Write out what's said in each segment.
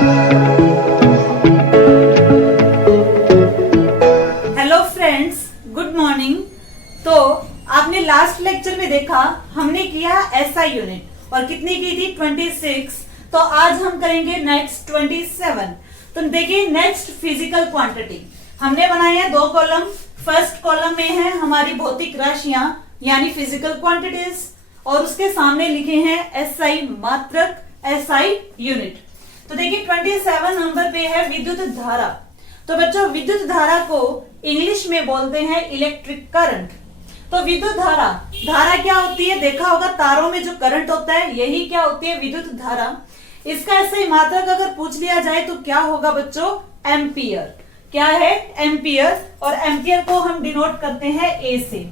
Hello friends, good morning. तो आपने last lecture में देखा हमने किया एसआई यूनिट और कितनी की थी 26। तो आज हम करेंगे नेक्स्ट 27। तो देखिए नेक्स्ट फिजिकल क्वांटिटी हमने बनाई है 2 कॉलम। फर्स्ट कॉलम में है हमारी भौतिक राशियां यानी फिजिकल क्वांटिटीज और उसके सामने लिखे हैं एसआई मात्रक, एसआई यूनिट। तो देखिए 27 नंबर पे है विद्युत धारा। तो बच्चों विद्युत धारा को इंग्लिश में बोलते हैं इलेक्ट्रिक करंट। तो विद्युत धारा, धारा क्या होती है? देखा होगा तारों में जो करंट होता है यही क्या होती है? विद्युत धारा। इसका ऐसे मात्रक अगर पूछ लिया जाए तो क्या होगा बच्चों? एम्पियर। क्या है? एम्पियर। और एम्पियर को हम डिनोट करते हैं ए से।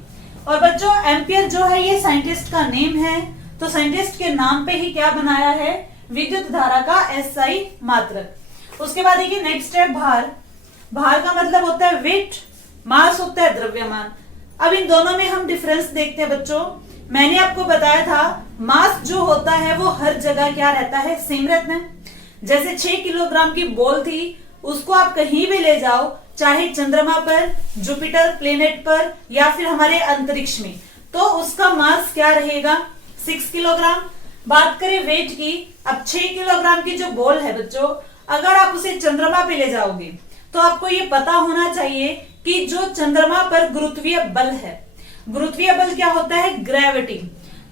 और बच्चों एम्पियर जो है ये साइंटिस्ट का नेम है। तो साइंटिस्ट के नाम पे ही क्या बनाया है? विद्युत धारा का एसआई मात्रक। उसके बाद देखिए नेक्स्ट है भार। भार का मतलब होता है वेट, मास होता है द्रव्यमान। अब इन दोनों में हम डिफरेंस देखते हैं बच्चों। मैंने आपको बताया था मास जो होता है वो हर जगह क्या रहता है? सेम रहता है। जैसे 6 किलोग्राम की बॉल थी, उसको आप कहीं भी ले जाओ, चाहे चंद्रमा पर, जुपिटर प्लेनेट पर या फिर हमारे अंतरिक्ष में, तो उसका मास क्या रहेगा? 6 किलोग्राम। बात करें वेट की, अब 6 किलोग्राम की जो बॉल है बच्चों, अगर आप उसे चंद्रमा पे ले जाओगे तो आपको ये पता होना चाहिए कि जो चंद्रमा पर गुरुत्वीय बल है, गुरुत्वीय बल क्या होता है? ग्रेविटी।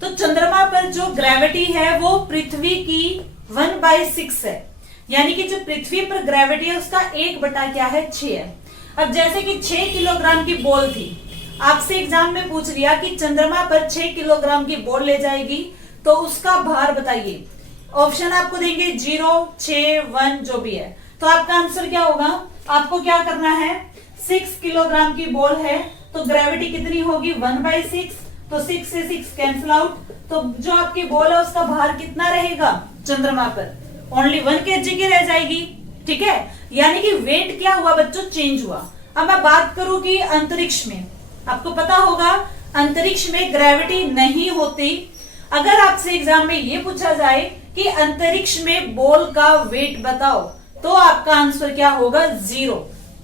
तो चंद्रमा पर जो ग्रेविटी है वो पृथ्वी की 1/6 है, यानी कि जो पृथ्वी पर ग्रेविटी है उसका 1/6 है। अब जैसे कि 6 किलोग्राम की बॉल थी, आपसे एग्जाम में पूछ लिया कि चंद्रमा पर 6 किलोग्राम की बॉल ले जाएगी तो उसका भार बताइए। ऑप्शन आपको देंगे 0, 6, 1 जो भी है। तो आपका आंसर क्या होगा? आपको क्या करना है? 6 किलोग्राम की बॉल है तो ग्रेविटी कितनी होगी? 1/6। तो 6 से 6 कैंसिल आउट। तो जो आपकी बॉल है उसका भार कितना रहेगा चंद्रमा पर? ओनली 1 kg की रह जाएगी। ठीक है, यानी कि वेट क्या हुआ बच्चों? चेंज हुआ। अब मैं बात करूं कि अंतरिक्ष में, आपको पता होगा अंतरिक्ष में ग्रेविटी नहीं होती। अगर आपसे एग्जाम में ये पूछा जाए कि अंतरिक्ष में बॉल का वेट बताओ तो आपका आंसर क्या होगा? 0।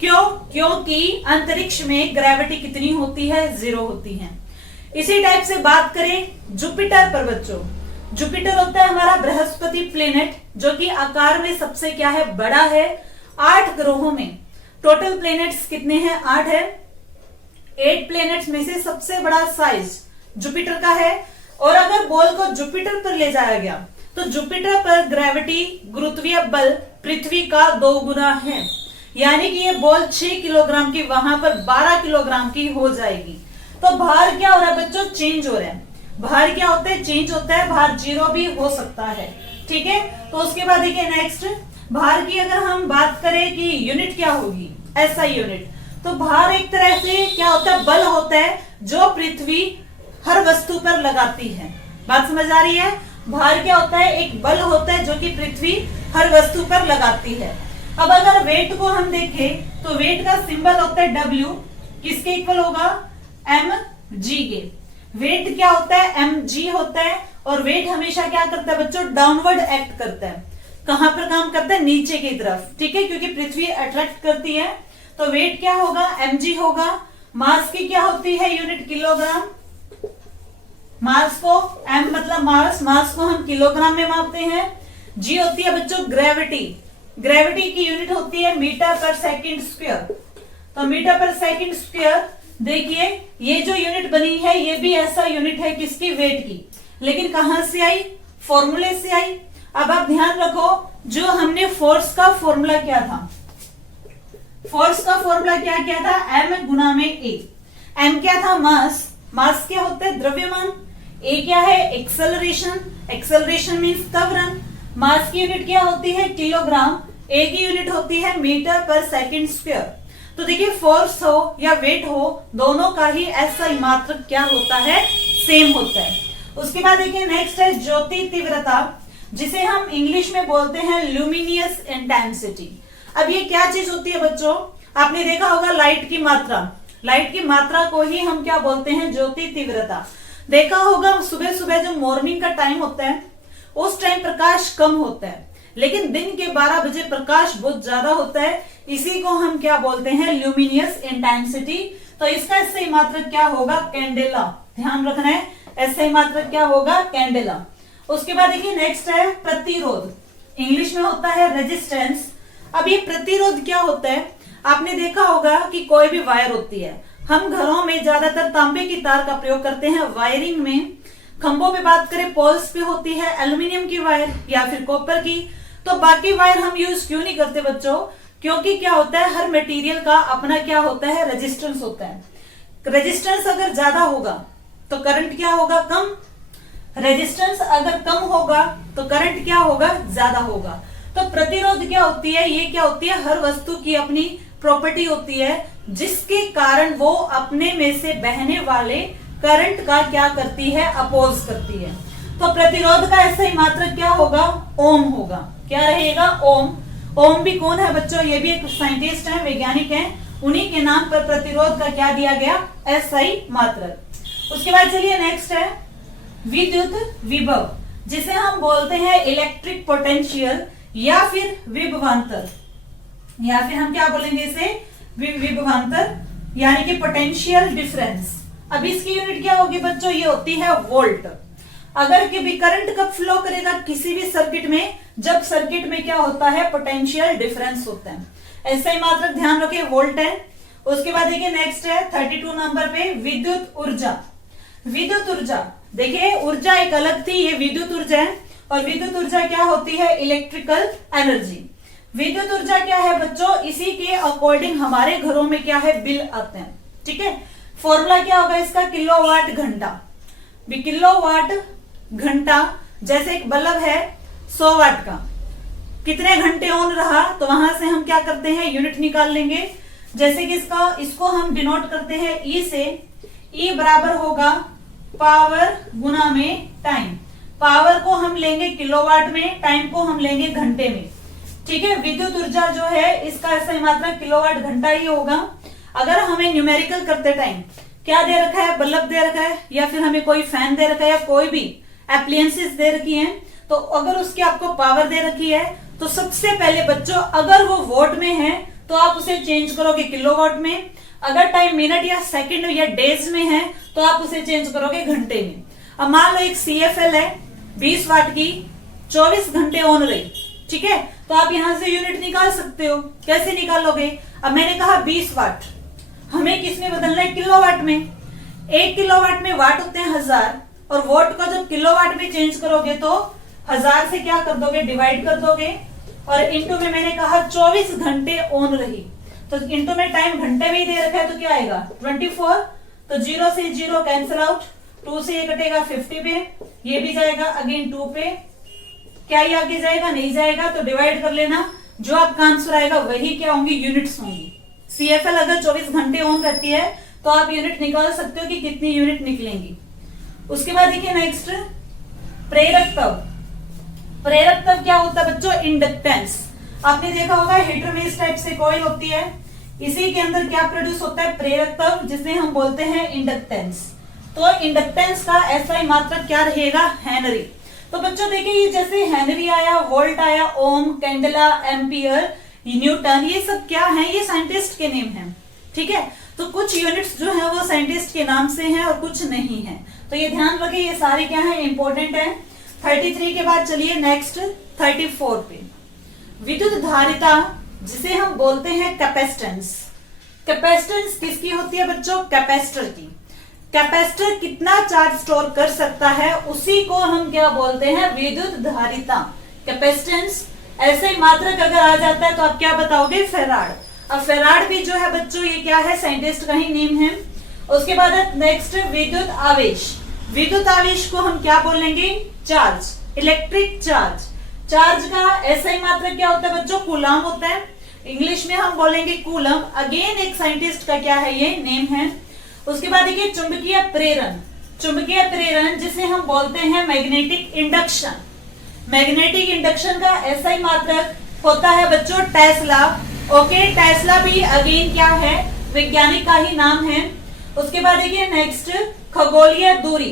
क्यों? क्योंकि अंतरिक्ष में ग्रेविटी कितनी होती है? 0 होती है। इसी टाइप से बात करें जुपिटर पर बच्चों, जुपिटर होता है हमारा बृहस्पति प्लेनेट जो कि आकार में सबसे क्या है? बड़ा है। 8 ग्रहों में टोटल प्लेनेट्स कितने हैं? 8 है। 8 प्लेनेट्स में से सबसे बड़ा साइज जुपिटर का है। और अगर बॉल को जुपिटर पर ले जाया गया तो जुपिटर पर ग्रेविटी, गुरुत्वीय बल पृथ्वी का 2 गुना है, यानी कि ये बॉल 6 किलोग्राम की वहां पर 12 किलोग्राम की हो जाएगी। तो भार क्या हो रहा है बच्चों? चेंज हो रहा है। भार क्या होता है? चेंज होता है। भार 0 भी हो सकता है। ठीक है, तो उसके बाद देखिए नेक्स्ट भार की अगर हम बात करें कि यूनिट क्या होगी? SI unit. तो भार एक तरह से क्या होता है? बल होता है जो पृथ्वी हर वस्तु पर लगाती है। बात समझ आ रही है? भार क्या होता है? एक बल होता है जो कि पृथ्वी हर वस्तु पर लगाती है। अब अगर वेट को हम देखें तो वेट का सिंबल होता है W, किसके इक्वल होगा? mg के। वेट क्या होता है? mg होता है। और वेट हमेशा क्या करता है बच्चों? डाउनवर्ड एक्ट करता है। कहां पर काम करता है? नीचे की तरफ। ठीक है, क्योंकि पृथ्वी अट्रैक्ट करती है। तो वेट क्या होगा? mg होगा। मास की क्या होती है यूनिट? किलोग्राम। मास को m मतलब मास को हम किलोग्राम में मापते हैं। g होती है बच्चों ग्रेविटी। ग्रेविटी की यूनिट होती है मीटर पर सेकंड स्क्वायर। तो मीटर पर सेकंड स्क्वायर, देखिए ये जो यूनिट बनी है ये भी ऐसा यूनिट है किसकी? वेट की। लेकिन कहां से आई? फॉर्मूले से आई। अब आप ध्यान रखो, जो हमने फोर्स का फॉर्मूला क्या था? फोर्स का फॉर्मूला क्या था? m गुना में a। m क्या था? मास। मास क्या होता है? द्रव्यमान। a क्या है? एक्सेलरेशन। एक्सेलरेशन मींस त्वरण। मास की यूनिट क्या होती है? किलोग्राम। a की यूनिट होती है मीटर पर सेकंड स्क्वायर। तो देखिए फोर्स हो या वेट हो, दोनों का ही एसआई मात्रक क्या होता है? सेम होता है। उसके बाद देखिए नेक्स्ट है ज्योति तीव्रता, जिसे हम इंग्लिश में बोलते हैं ल्यूमिनियस इंटेंसिटी। अब ये क्या चीज होती है बच्चों? आपने देखा होगा लाइट की मात्रा, लाइट की मात्रा को ही हम क्या बोलते हैं? ज्योति तीव्रता। देखा होगा सुबह सुबह जो मॉर्निंग का टाइम होता है उस टाइम प्रकाश कम होता है, लेकिन दिन के 12 बजे प्रकाश बहुत ज्यादा होता है, इसी को हम क्या बोलते हैं, ल्यूमिनियस इंटेंसिटी। तो इसका सही मात्रक क्या होगा, कैंडेला। ध्यान रखना है, ऐसे मात्रक क्या होगा, कैंडेला। उसके बाद देखिए नेक्स्ट है प्रतिरोध, इंग्लिश में होता है रेजिस्टेंस। अब ये प्रतिरोध क्या होता है, आपने देखा होगा कि कोई भी वायर होती है, हम घरों में ज्यादातर तांबे की तार का प्रयोग करते हैं वायरिंग में। खंभों पे बात करें, पोल्स पे होती है एल्यूमिनियम की वायर या फिर कॉपर की। तो बाकी वायर हम यूज क्यों नहीं करते बच्चों, क्योंकि क्या होता है, हर मटेरियल का अपना क्या होता है, रेजिस्टेंस होता है। रेजिस्टेंस अगर ज्यादा होगा तो करंट क्या होगा, कम। रेजिस्टेंस अगर कम होगा तो करंट क्या होगा, ज्यादा होगा। तो प्रतिरोध क्या होती है, ये क्या होती है, हर वस्तु की अपनी प्रॉपर्टी होती है जिसके कारण वो अपने में से बहने वाले करंट का क्या करती है, अपोज करती है। तो प्रतिरोध का ऐसा ही मात्रक क्या होगा, ओम होगा। क्या रहेगा, ओम। ओम भी कौन है बच्चों, ये भी एक साइंटिस्ट है, वैज्ञानिक है, उन्हीं के नाम पर प्रतिरोध का क्या दिया गया, एसआई मात्रक। उसके बाद चलिए नेक्स्ट है विद्युत विभव, जिसे हम बोलते हैं इलेक्ट्रिक पोटेंशियल या फिर विभवांतर, या फिर हम क्या बोलेंगे इसे, विभवांतर, यानी कि पोटेंशियल डिफरेंस। अब इसकी यूनिट क्या होगी बच्चों, ये होती है वोल्ट। अगर कि करंट कब फ्लो करेगा किसी भी सर्किट में, जब सर्किट में क्या होता है, पोटेंशियल डिफरेंस होता है। ऐसा ही मात्रक ध्यान रखिए, वोल्ट है। उसके बाद देखिए नेक्स्ट है 32 नंबर पे विद्युत ऊर्जा। विद्युत ऊर्जा, देखिए ऊर्जा एक अलग थी, ये विद्युत ऊर्जा है। और विद्युत ऊर्जा क्या होती है, इलेक्ट्रिकल एनर्जी। विद्युत ऊर्जा क्या है बच्चों, इसी के अकॉर्डिंग हमारे घरों में क्या है, बिल आते हैं। ठीक है, फॉर्मूला क्या होगा इसका, किलोवाट घंटा। किलोवाट घंटा, जैसे एक बल्ब है 100 वाट का, कितने घंटे ऑन रहा, तो वहां से हम क्या करते हैं, यूनिट निकाल लेंगे। जैसे कि इसको हम डिनोट करते हैं ई से। ई बराबर होगा पावर गुना में टाइम। पावर को हम लेंगे किलोवाट में, टाइम को हम लेंगे घंटे में। ठीक है, विद्युत ऊर्जा जो है इसका ऐसा ही मात्रक किलोवाट घंटा ही होगा। अगर हमें न्यूमेरिकल करते टाइम क्या दे रखा है, बल्ब दे रखा है, या फिर हमें कोई फैन दे रखा है, या कोई भी एप्लियंसेस दे रखी हैं, तो अगर उसकी आपको पावर दे रखी है, तो सबसे पहले बच्चों अगर वो वोट में है तो आप उसे चेंज करोगे किलोवाट में। अगर टाइम मिनट या सेकंड या डेज में है तो आप उसे चेंज करोगे घंटे में। अब मान लो एक CFL है 20 वाट की, 24 घंटे ऑन रही, ठीक है, तो आप यहां से यूनिट निकाल सकते हो। कैसे निकालोगे, अब मैंने कहा 20 वाट, हमें किस में बदलना है, किलोवाट में। 1 किलोवाट में वाट होते हैं 1000, और वोट को जब किलोवाट में चेंज करोगे तो 1000 से क्या कर दोगे, डिवाइड कर दोगे। और इंटू में मैंने कहा 24 घंटे ऑन रही, तो इंटू में टाइम घंटे में ही दे रखा है, तो क्या आएगा 24। तो 0 से 0 कैंसिल आउट, 2 से ये कटेगा 50 पे, ये भी जाएगा अगेन 2 पे, क्या ये आगे जाएगा, नहीं जाएगा, तो डिवाइड कर लेना। जो आपका आंसर आएगा वही क्या होंगी, यूनिट्स होंगी। CFL अगर 24 घंटे ऑन रहती है तो आप यूनिट निकाल सकते हो कि कितनी यूनिट निकलेंगी। उसके बाद देखिए नेक्स्ट प्रेरकत्व। प्रेरकत्व क्या होता है बच्चों, इंडक्टेंस। आपने देखा होगा हिटरमेस टाइप से कॉइल होती है, इसी के अंदर क्या प्रोड्यूस होता है, प्रेरकत्व, जिसे हम बोलते हैं इंडक्टेंस। तो इंडक्टेंस का ऐसा ही मात्रक क्या रहेगा, हेनरी। तो बच्चों देखिए ये जैसे हेनरी आया, वोल्ट आया, ओम, कैंडेला, एम्पियर, न्यूटन, ये सब क्या है, ये साइंटिस्ट के नेम हैं। ठीक है, तो कुछ यूनिट्स जो है वो साइंटिस्ट के नाम से हैं और कुछ नहीं है, तो ये ध्यान रखिए, ये सारे क्या है, इंपॉर्टेंट है। 33 के बाद चलिए नेक्स्ट 34 पे, विद्युत धारिता, जिसे हम बोलते हैं कैपेसिटेंस। कैपेसिटेंस किसकी होती है बच्चों, कैपेसिटर की। कैपेसिटर कितना चार्ज स्टोर कर सकता है, उसी को हम क्या बोलते हैं, विद्युत धारिता। कैपेसिटेंस ऐसे ही मात्रक अगर आ जाता है तो आप क्या बताओगे, फेराड। अब फेराड भी जो है बच्चों ये क्या है, साइंटिस्ट का ही नेम है। उसके बाद नेक्स्ट विद्युत आवेश। विद्युत आवेश को हम क्या बोलेंगे, चार्ज, इलेक्ट्रिक चार्ज। चार्ज का ऐसा ही मात्रक क्या होता है बच्चों, कूलम होता है, इंग्लिश में हम बोलेंगे कूलम। अगेन एक साइंटिस्ट का क्या है, ये नेम है। उसके बाद देखिए चुंबकीय प्रेरण। चुंबकीय प्रेरण जिसे हम बोलते हैं मैग्नेटिक इंडक्शन। मैग्नेटिक इंडक्शन का ऐसा ही मात्रक होता है बच्चों टेस्ला। ओके, टेस्ला भी अगेन क्या है, वैज्ञानिक का ही नाम है। उसके बाद देखिए नेक्स्ट खगोलीय दूरी।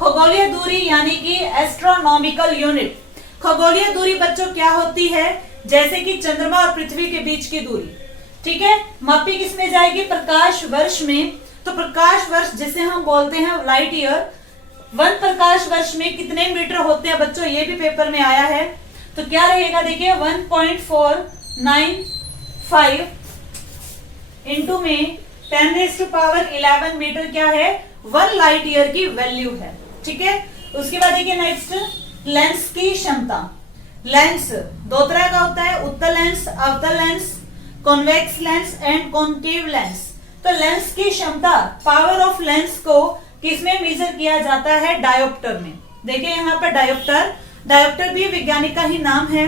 खगोलीय दूरी यानी कि एस्ट्रोनॉमिकल यूनिट। खगोलीय दूरी बच्चों क्या होती है, जैसे कि चंद्रमा और पृथ्वी के बीच की दूरी, ठीक है। मापी किस में जाएगी, प्रकाश वर्ष में। तो प्रकाश वर्ष जिसे हम बोलते हैं लाइट ईयर, 1 प्रकाश वर्ष में कितने मीटर होते हैं बच्चों, ये भी पेपर में आया है। तो क्या रहेगा देखिए 1.495 इंटू में 10⁻11 मीटर क्या है, 1 लाइट ईयर की वैल्यू है, ठीक है। उसके बाद देखिए नेक्स्ट, लेंस की क्षमता। लेंस 2 तरह का होता है, उत्तल लेंस, अवतल lens, convex lens and concave lens. तो लेंस की क्षमता, पावर ऑफ लेंस को किसमें मेजर किया जाता है, डायोप्टर में। देखिए यहाँ पर डायोप्टर भी वैज्ञानिक का ही नाम है।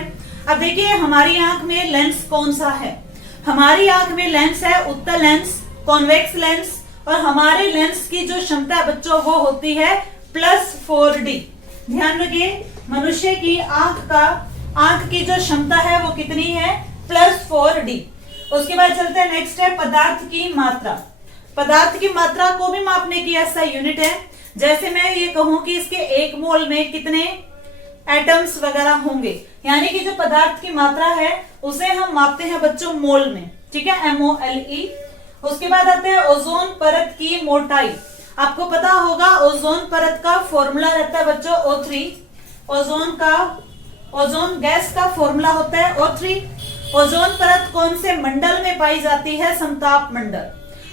अब देखिए हमारी आंख में लेंस कौन सा है, हमारी आंख में लेंस है उत्तल लेंस, कॉन्वेक्स लेंस, और हमारे लेंस की जो क्षमता है बच्चों वो होती है +4D। ध्यान रखिए मनुष्य की आंख की जो क्षमता है वो कितनी है, +4D। उसके बाद चलते हैं नेक्स्ट है पदार्थ की मात्रा। पदार्थ की मात्रा को भी मापने की ऐसा यूनिट है, जैसे मैं ये कहूं कि इसके 1 मोल में कितने एटम्स वगैरह होंगे, यानी कि जो पदार्थ की मात्रा है उसे हम मापते हैं बच्चों मोल में, ठीक है, MOLE। उसके बाद आते हैं ओजोन परत की मोटाई। आपको पता होगा ओजोन परत का फॉर्मूला रहता है बच्चों O3। ओजोन गैस का फॉर्मूला होता है O3। ओजोन परत कौन से मंडल में पाई जाती है, समताप मंडल।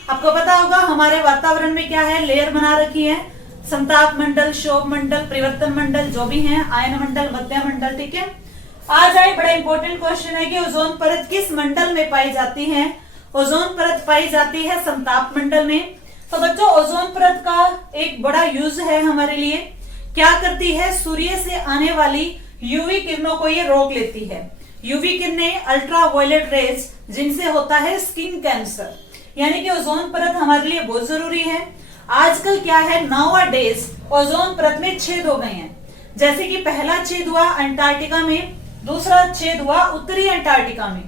आपको पता होगा हमारे वातावरण में क्या है, लेयर बना रखी है, समताप मंडल, शोभ मंडल, परिवर्तन मंडल, जो भी है, आयन मंडल, मध्य मंडल, ठीक है। आज आए बड़ा इंपॉर्टेंट क्वेश्चन है कि ओजोन परत किस मंडल में पाई जाती है। ओजोन परत पाई जाती है समताप मंडल में। तो बच्चों ओजोन परत का एक बड़ा यूज है हमारे लिए, क्या करती है, सूर्य से आने वाली यूवी किरणों को ये रोक लेती है। यूवी किरणें, अल्ट्रावायलेट रेज, जिनसे होता है स्किन कैंसर, यानी कि ओजोन परत हमारे लिए बहुत जरूरी है। आजकल क्या है, नाउअडेज ओजोन परत में छेद हो गए हैं, जैसे कि पहला छेद हुआ अंटार्कटिका में, दूसरा छेद हुआ उत्तरी अंटार्कटिका में,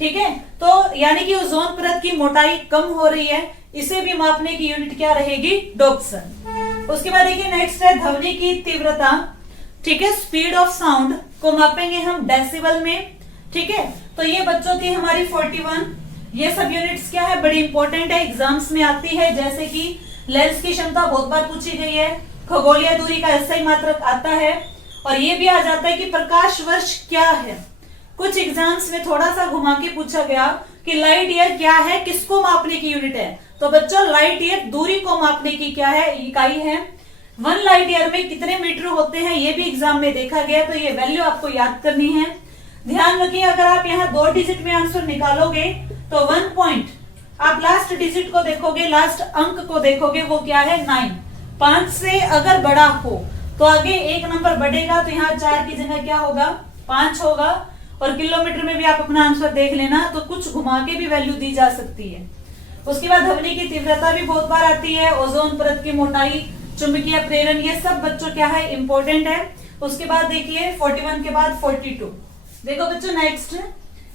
ठीक है। तो यानी कि ओजोन परत की मोटाई कम हो रही है, इसे भी मापने की यूनिट क्या रहेगी, डोप्सन। उसके बाद देखिए नेक्स्ट है ध्वनि की तीव्रता, ठीक है, स्पीड ऑफ साउंड को मापेंगे हम डेसिबल में, ठीक है। तो ये बच्चों थी हमारी 41। ये सब यूनिट्स क्या है, बड़ी इंपॉर्टेंट है, एग्जाम्स में आती है, जैसे कि लेंस की क्षमता बहुत बार पूछी गई है, खगोलीय दूरी का ऐसा ही मात्रक आता है, और ये भी आ जाता है कि प्रकाश वर्ष क्या है। कुछ एग्जाम्स में थोड़ा सा घुमा के पूछा गया कि लाइट ईयर क्या है, किसको मापने की यूनिट है। तो बच्चों लाइट ईयर दूरी को मापने की क्या है, इकाई है। 1 लाइट ईयर में कितने मीटर होते हैं, ये भी एग्जाम में देखा गया, तो ये वैल्यू आपको याद करनी है। ध्यान रखिए अगर आप यहाँ 2 डिजिट में आंसर निकालोगे तो 1 पॉइंट, आप लास्ट डिजिट को देखोगे, लास्ट अंक को देखोगे, वो क्या है 9। 5 से अगर बड़ा हो तो आगे 1 नंबर बढ़ेगा, तो यहाँ 4 की जगह क्या होगा, 5 होगा। और किलोमीटर में भी आप अपना आंसर देख लेना, तो कुछ घुमा के भी वैल्यू दी जा सकती है। उसके बाद ध्वनि की तीव्रता भी बहुत बार आती है, ओजोन परत की मोटाई, चुंबकीय प्रेरण, ये सब बच्चों क्या है, इंपॉर्टेंट है। उसके बाद देखिए 41 के बाद 42। देखो बच्चों नेक्स्ट,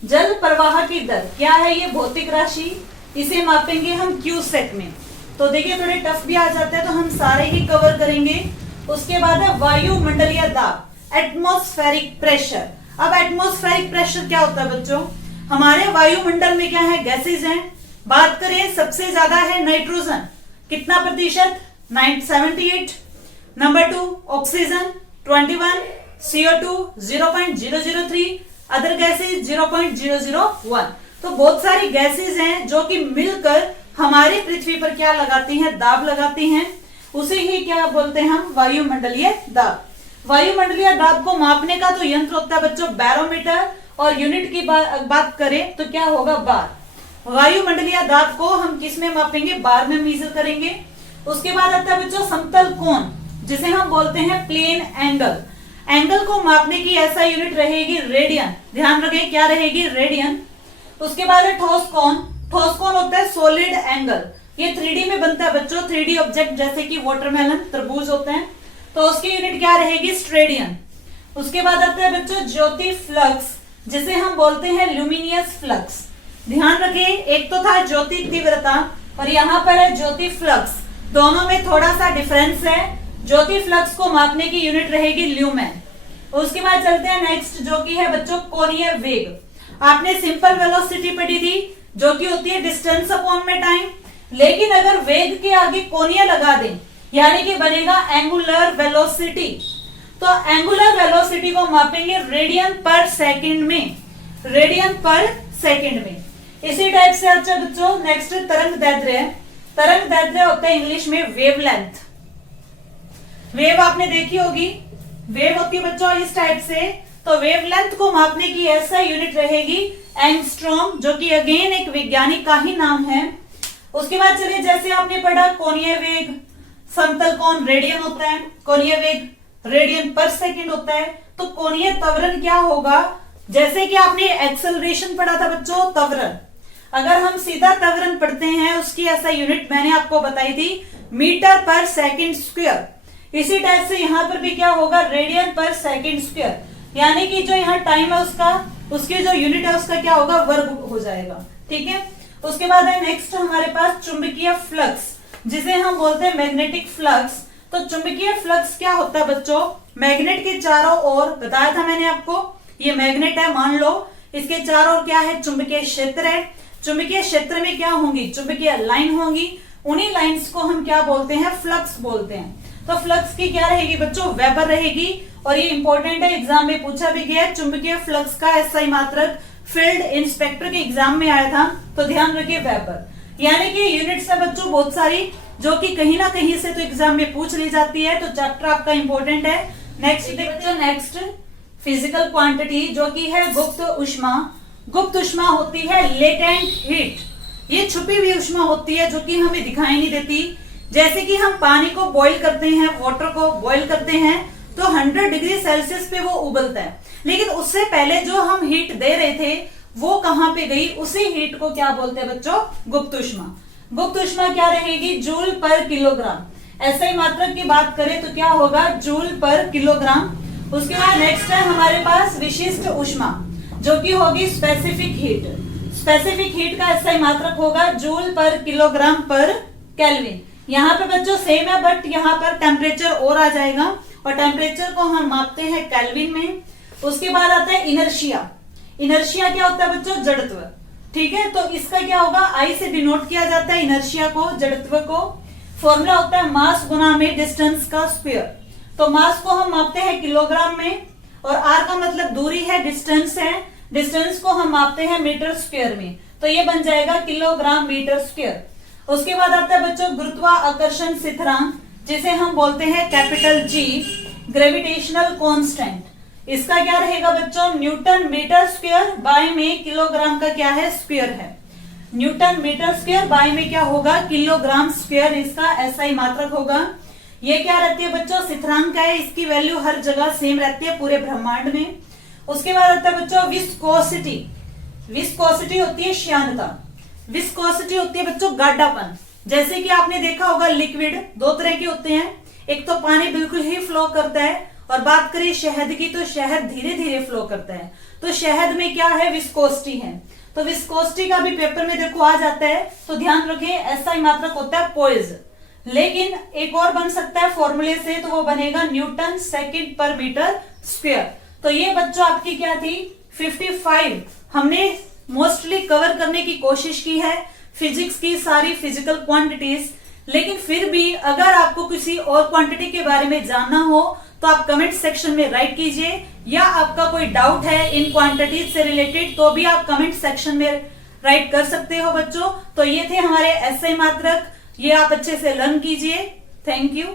जल प्रवाह की दर क्या है, ये भौतिक राशि, इसे मापेंगे हम क्यूसेक में। तो देखिए थोड़े टफ भी आ जाते हैं, तो हम सारे ही कवर करेंगे। उसके बाद है वायुमंडलीय दाब, एटमॉस्फेरिक प्रेशर। अब एटमॉस्फेरिक प्रेशर क्या होता है बच्चों, हमारे वायुमंडल में क्या है, गैसेज हैं। बात करें सबसे ज्यादा है नाइट्रोजन, कितना प्रतिशत, 78। Number 2 oxygen 21, CO2 0.003, other gases 0.001। तो बहुत सारी गैसेज हैं जो कि मिलकर हमारे पृथ्वी पर क्या लगाती हैं, दाब लगाती हैं, उसे ही क्या बोलते हैं हम, वायुमंडलीय दाब। वायुमंडलीय दाब को मापने का तो यंत्र होता है बच्चों बैरोमीटर, और यूनिट की बात करें तो क्या होगा, बार। वायुमंडलीय दाब को हम किस में मापेंगे, बार में मेजर करेंगे। उसके बाद आता है बच्चों समतल कोण, जिसे हम बोलते हैं प्लेन एंगल। एंगल को मापने की ऐसा यूनिट रहेगी रेडियन, ध्यान रखें क्या रहेगी, रेडियन। उसके बाद है ठोस कोण। ठोस कोण होता है सॉलिड एंगल, ये 3D में बनता है बच्चों, 3D ऑब्जेक्ट जैसे कि वाटरमेलन, तरबूज होते हैं, तो उसकी यूनिट क्या रहेगी, स्ट्रेडियन। उसके बाद आता है बच्चों ज्योति फ्लक्स, जिसे हम बोलते हैं ल्यूमिनियस फ्लक्स। ध्यान रखिए एक तो था ज्योति तीव्रता और यहाँ पर है ज्योति फ्लक्स, दोनों में थोड़ा सा डिफरेंस है। ज्योति फ्लक्स को मापने की यूनिट रहेगी ल्यूमेन। उसके बाद चलते हैं नेक्स्ट, जो कि है बच्चों कोणीय वेग। आपने सिंपल वेलोसिटी पढ़ी थी जो कि होती है डिस्टेंस अपॉन में टाइम, लेकिन अगर वेग के आगे कोणीय लगा दें यानी कि बनेगा एंगुलर वेलोसिटी। तो एंगुलर वेलोसिटी को मापेंगे रेडियन पर सेकंड में, रेडियन पर सेकंड में। इसी टाइप से अच्छा बच्चों नेक्स्ट तरंग दैर्ध्य। तरंग दैर्ध्य होता है इंग्लिश में वेवलेंथ। वेव आपने देखी होगी, वेव होती है बच्चों इस टाइप से। तो वेवलेंथ को मापने की ऐसा यूनिट रहेगी एंगस्ट्रॉम, जो कि अगेन एक वैज्ञानिक का ही नाम है। उसके बाद चलिए, जैसे आपने पढ़ा कोणीय वेग, समतल कोण रेडियन होता है, कोणीय वेग रेडियन पर सेकंड होता है। तो कोणीय त्वरण क्या होगा, जैसे कि आपने एक्सेलरेशन पढ़ा था बच्चों त्वरण, अगर हम सीधा त्वरण पढ़ते हैं उसकी ऐसा यूनिट मैंने आपको बताई थी मीटर पर सेकंड स्क्वायर। इसी टाइप से यहाँ पर भी क्या होगा, रेडियन पर सेकंड स्क्वायर, यानी कि जो यहाँ टाइम है उसका, उसकी जो यूनिट है उसका क्या होगा, वर्ग हो जाएगा। ठीक है। उसके बाद है नेक्स्ट हमारे पास चुंबकीय फ्लक्स, जिसे हम बोलते हैं मैग्नेटिक फ्लक्स। तो चुंबकीय फ्लक्स क्या होता है बच्चों, मैग्नेट के चारों ओर, बताया था मैंने आपको, ये मैग्नेट है मान लो, इसके चारों ओर क्या है, चुंबकीय क्षेत्र है। चुंबकीय क्षेत्र में क्या होंगी, चुंबकीय लाइन होंगी। उन्हीं लाइंस को हम क्या बोलते हैं, फ्लक्स बोलते हैं। तो फ्लक्स की क्या रहेगी बच्चों, वेबर रहेगी। और ये इंपॉर्टेंट है, एग्जाम में पूछा भी गया है। चुंबकीय फ्लक्स का एसआई मात्रक फील्ड इंस्पेक्टर के एग्जाम में आया था, तो ध्यान रखिए वेबर। यानी कि यूनिट्स है बच्चों बहुत सारी, जो कि कहीं ना कहीं से तो एग्जाम में पूछ ली जाती है। तो चैप्टर आपका इंपॉर्टेंट है। नेक्स्ट बच्चों, नेक्स्ट फिजिकल क्वांटिटी, जो कि है गुप्त उष्मा। गुप्त उष्मा होती है लेटेंट हीट, ये छुपी हुई उष्मा होती है जो कि हमें दिखाई नहीं देती। जैसे कि हम पानी को बॉईल करते हैं, वाटर को बॉईल करते हैं, तो 100 डिग्री सेल्सियस पे वो उबलता है, लेकिन उससे पहले जो हम हीट दे रहे थे वो कहां पे गई, उसी हीट को क्या बोलते हैं बच्चों, गुप्त उष्मा। गुप्त उष्मा क्या रहेगी, जूल पर किलोग्राम। एसआई मात्रक की बात करें तो क्या होगा, जूल पर किलोग्राम। उसके बाद नेक्स्ट है हमारे पास विशिष्ट उष्मा, जो कि होगी स्पेसिफिक हीट। स्पेसिफिक हीट का एसआई मात्रक होगा जूल पर किलोग्राम पर केल्विन। यहाँ पे बच्चों सेम है, बट यहाँ पर टेम्परेचर और आ जाएगा, और टेम्परेचर को हम मापते हैं केल्विन में। उसके बाद आता है इनर्शिया। इनर्शिया क्या होता है बच्चों, जड़त्व। ठीक है, तो इसका क्या होगा, आई से डिनोट किया जाता है इनर्शिया को, जड़त्व को। फॉर्मूला होता है मास गुना में डिस्टेंस का स्क्वायर। तो मास को हम मापते हैं किलोग्राम में, और आर का मतलब दूरी है, डिस्टेंस है, डिस्टेंस को हम मापते हैं मीटर स्क्वायर में। तो ये बन जाएगा किलोग्राम मीटर स्क्वायर। उसके बाद आता है बच्चों गुरुत्वाकर्षण स्थिरांक, जिसे हम बोलते हैं कैपिटल जी, ग्रेविटेशनल कांस्टेंट। इसका क्या रहेगा बच्चों, न्यूटन मीटर स्क्वायर बाय में किलोग्राम का क्या है, स्क्वायर है। न्यूटन मीटर स्क्वायर बाय में क्या होगा, किलोग्राम स्क्वायर, इसका एसआई मात्रक होगा। ये क्या रहती है बच्चों, स्थिरांक है, इसकी वैल्यू हर जगह सेम रहती है पूरे ब्रह्मांड में। उसके बाद आता है बच्चों विस्कोसिटी। विस्कोसिटी होती है श्यानता। विस्कोसिटी होती है बच्चों गाढ़ापन। जैसे कि आपने देखा होगा लिक्विड दो तरह के होते हैं, एक तो पानी बिल्कुल ही फ्लो करता है, और बात करें शहद की तो शहद धीरे धीरे फ्लो करता है। तो शहद में क्या है, विस्कोसिटी है। तो विस्कोसिटी का भी पेपर में देखो आ जाता है, तो ध्यान रखें एसआई मात्रक होता है पोइज। लेकिन एक और बन सकता है फॉर्मूले से, तो वो बनेगा न्यूटन सेकंड पर मीटर स्क्वायर। तो ये बच्चों आपकी क्या थी, 55 हमने मोस्टली कवर करने की कोशिश की है, फिजिक्स की सारी फिजिकल क्वांटिटीज। लेकिन फिर भी अगर आपको किसी और क्वांटिटी के बारे में जानना हो तो आप कमेंट सेक्शन में राइट कीजिए, या आपका कोई डाउट है इन क्वांटिटीज से रिलेटेड तो भी आप कमेंट सेक्शन में राइट कर सकते हो बच्चों। तो ये थे हमारे एसआई मात्रक, ये आप अच्छे से लर्न कीजिए। Thank you.